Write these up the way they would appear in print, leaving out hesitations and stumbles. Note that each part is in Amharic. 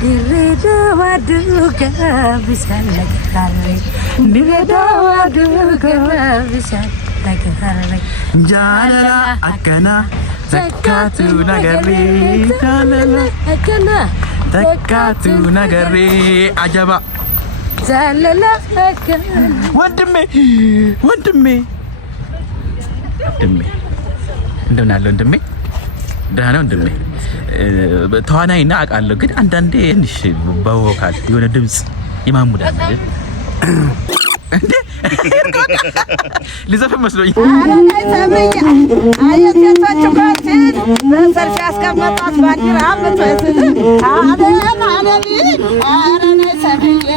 ድሬዳዋ ዱከ ብሰለጋሪ ድሬዳዋ ዱከ ብሰለጋሪ ጃለላ አከና ተካቱ ነገሪ ጃለላ አከና ተካቱ ነገሪ አጀባ ጃለላ አከና ወንድሜ እንደምን አለ ወንድሜ ደህና ነው ወንድሜ ተዋናይና አውቃለሁ ግን አንዳንዴ ትንሽ በቮካል የሆነ ድምጽ ይማሙዳል አይደል እንዴ ልዘፍን መስሎኝ አየቴታቹ ካንቲን በሰርፍ ያስቀመጣት ባንዲራ ምትወስድ አለማለሚ አረነ ሰብዬ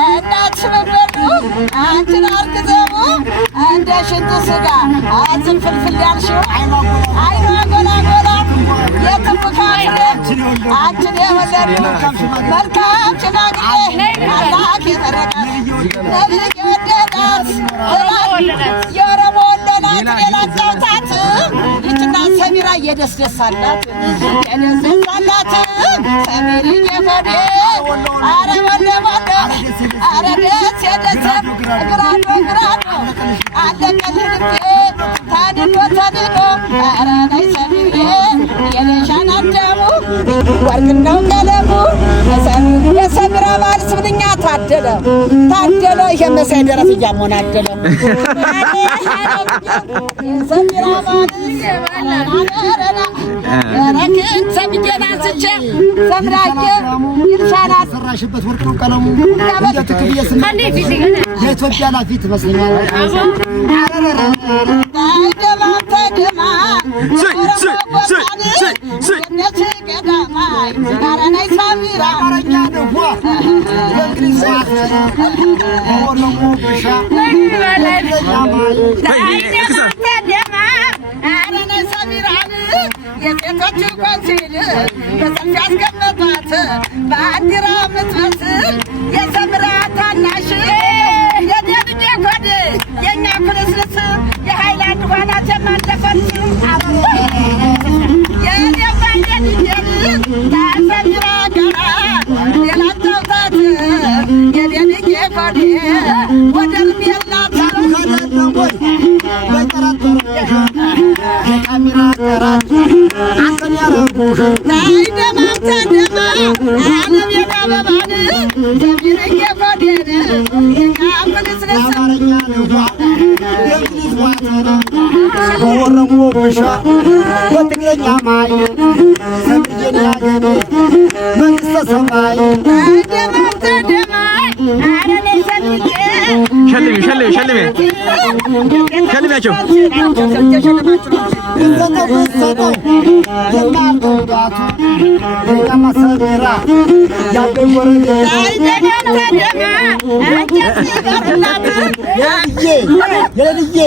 እናት ሽበበሉ አንቺን አርግዘሙ እንደ ሽንቱ ስጋ አዝም ፍልፍል ያልሽው አይኗ ጎላ የትምካት አንቺን የወለዱ መልካም ሽማግሌ አላህ ይጠረቃል ነብይ ወደዳት የኦሮሞ ወለናት የላጫውታት ይችና ሰሚራ የደስደሳላት የደስደሳላት ሰሚር የኮዴ አረ ወለ አረ ደስ የደሰም ግራዶ አለቀልቤ ታድኖ አረ ናይ ሰሚር የኔሻን አዳሙ ወርቅነው ቀለሙ የሰሚራ ባልስ ምንኛ ታደለ ይሄ መሳይ ደረስ እያሞን አደለ ሰሚራ ባልስ ረክን ሰሚጀና ስቼ ሰምራየ ይርሻናት ሰራሽበት ወርቅ ነው ቀለሙ እንደትክብየስ የኢትዮጵያ ላፊት መስለኛል ደማ ተደማ አረናይ ሰሚራ አረኛ ነው በእንግሊዝ ወርቅ ብሻ አረናይ ሰሚራ የሴቶቹ ኮንሲል በሰፊ ያስቀመጧት ባንዲራ ምትመስል የሰምራ ታናሽ የደብዬ ኮድ የእኛ ኩርስርስ የሃይላንድ ዋናት የማንደፈት የደባየድየል ታሰሚራ ጋራ የላጫውታት የደብዬ ኮድ ወደርም የላት ካሜራ ቀራጭ አንተን ያረጉሽ ታይደማ አለም የባባን ሰሚርዬ ኮዴን የካምልስለሰ አማርኛ ነው የእንግሊዝ ዋተና ወረሞ ብሻ በትግረኛ ማይ ሰምጀን ያገኔ መንግስተ ሰማይ ደማ አረኔ ሰሚዬ ሸልሚያቸው እንተተፈሰጠው የማንተውዳቱ የኛማ ሰሜራ ያበይ ወረደ የለልዬ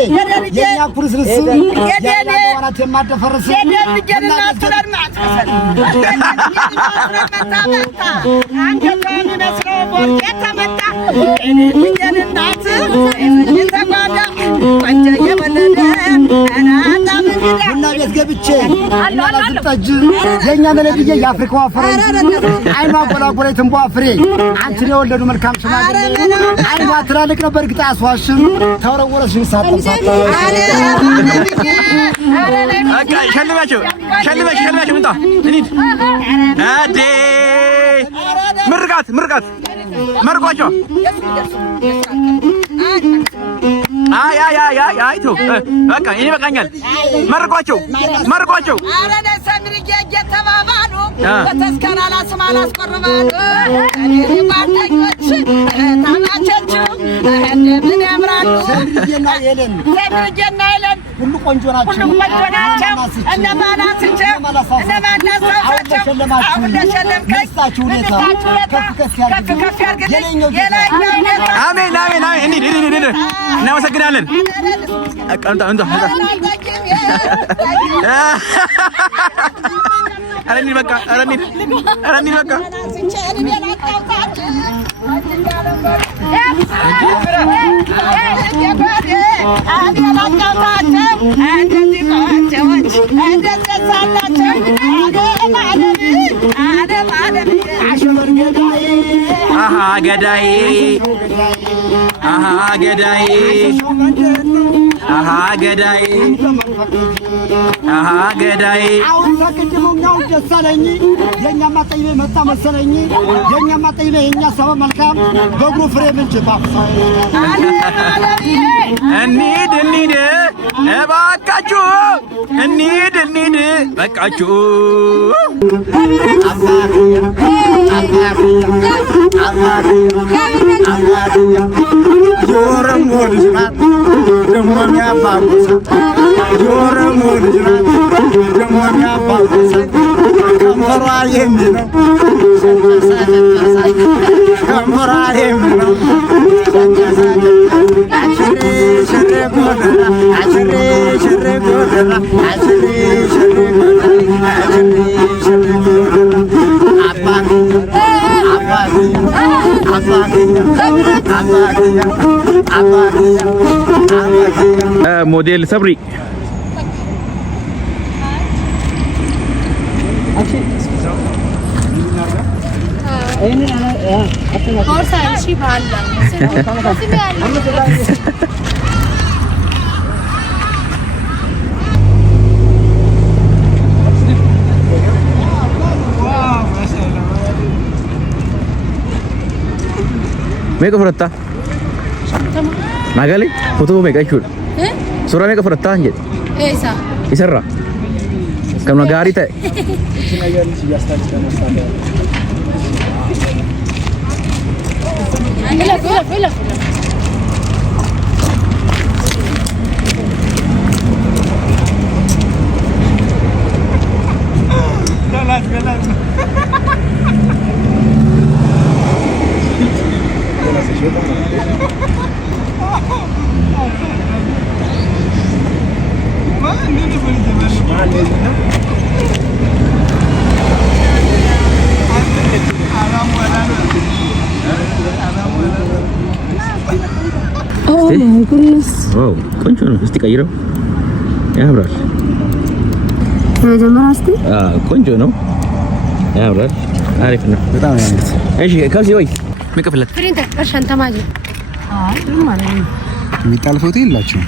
የኛ ኩርስርስ የላዋናት የማደፈረስ ቡና ቤት ገብቼ ጠጅ የኛ መለብዬ የአፍሪካዋ ፈረንጅ አይኗ ጎላጎላ ትንቧ ፍሬ አንቺን የወለዱ መልካም ሽማግሌ አይኗ ትላልቅ ነው በእርግጥ አያስዋሽም ተወረወረሽ ሳጥም ሸልማቸው ምንጣ እንሂድ አዴ ምርቃት መርቋቸው አይ ተው በቃ እኔ በቃኛል መርቋቸው አረደ ሰሚርዬ እየተባባሉ በተስካራ ላስማ ላስቆርባሉ ጓደኞች ታማቾቹ እንደምን ያምራሉ ሰምርዬና የለን ሁሉ ቆንጆ ናቸው እነማናቸው አሁን ለሸለምከኝ ከፍ ያርግልኝ አሜን እንሂድ እናመሰግናለን ኧረ እንሂድ በቃ አሸበር ገዳይ ገዳይ ገዳይ ገዳይ አሁን ተቀድሞኛው ደሳለኝ የኛማ ጠይቤ መጣ መሰለኝ የኛማ ጠይቤ የኛ ሰበብ መልካም በእግሩ ፍሬ ምንጭ ባፍሳይ እንሂድ እባካችሁ እንሂድ በቃችሁ ጆረሞ ልጅ ናት ደሞ የሚያባብሳ ጆረሞ ልጅ ናት ደሞ የሚያባብሳ ከንፈሯ የሚለው ከንፈሯ የሚለው አሽሬ ሽሬ ጎደራ አሽሬ ሽሬ ጎደራ አሽሬ ሽሬ ጎደራ አሽሬ ሽሬ ጎደራ አባቴ ሞዴል ሰብሪ Mega furata. Nagali, foto mega ikut. Surah mega furata anje. Esa. Isarra. Kamu nagari tak? Fila. Galas. Oh my goodness. Wow, ቆንጆ ነው። እስቲ ቀይረው። ያምራል። ቆንጆ ነው። ያምራል። አሪፍ ነው። በጣም ያምራል። እሺ፣ ከዚህ ወይ መቀፈለት ፕሪንተር እርሻን ተማጂ ማለት ነው። የሚጣል ፎቶ የላችሁም?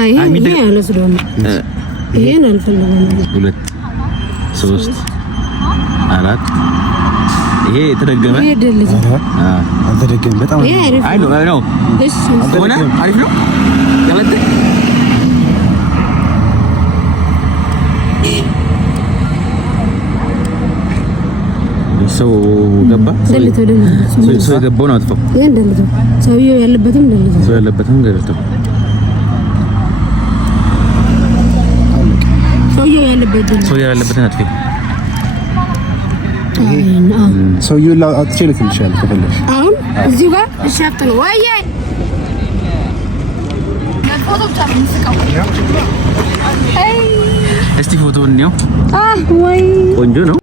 አይ ይሄ አልወስደውም። ይሄን አልፈልግም። 2 3 4 ይሄ ተደገመ። ይሄ ደልዝ አልተደገመም። በጣም አይ ነው እሺ፣ ሆነ አሪፍ ነው። ያለተ ሰው ገባ። ሰው ገባው ነው አጥፋው። ይሄን ደልዝ ሰውዬው ያለበትም ደልዝ ሰው ያለበትም ገርተው ሰውዬው ያለበትን አጥፊ ሰውዬው አጥቼ ልክልሻለሁ ከፈለግሽ። አሁን እዚሁ ጋር እሻፍት ነው ወይ ፎቶ ብቻ ነው የምትስቀው። እስቲ ፎቶ እንየው። ወይ ቆንጆ ነው።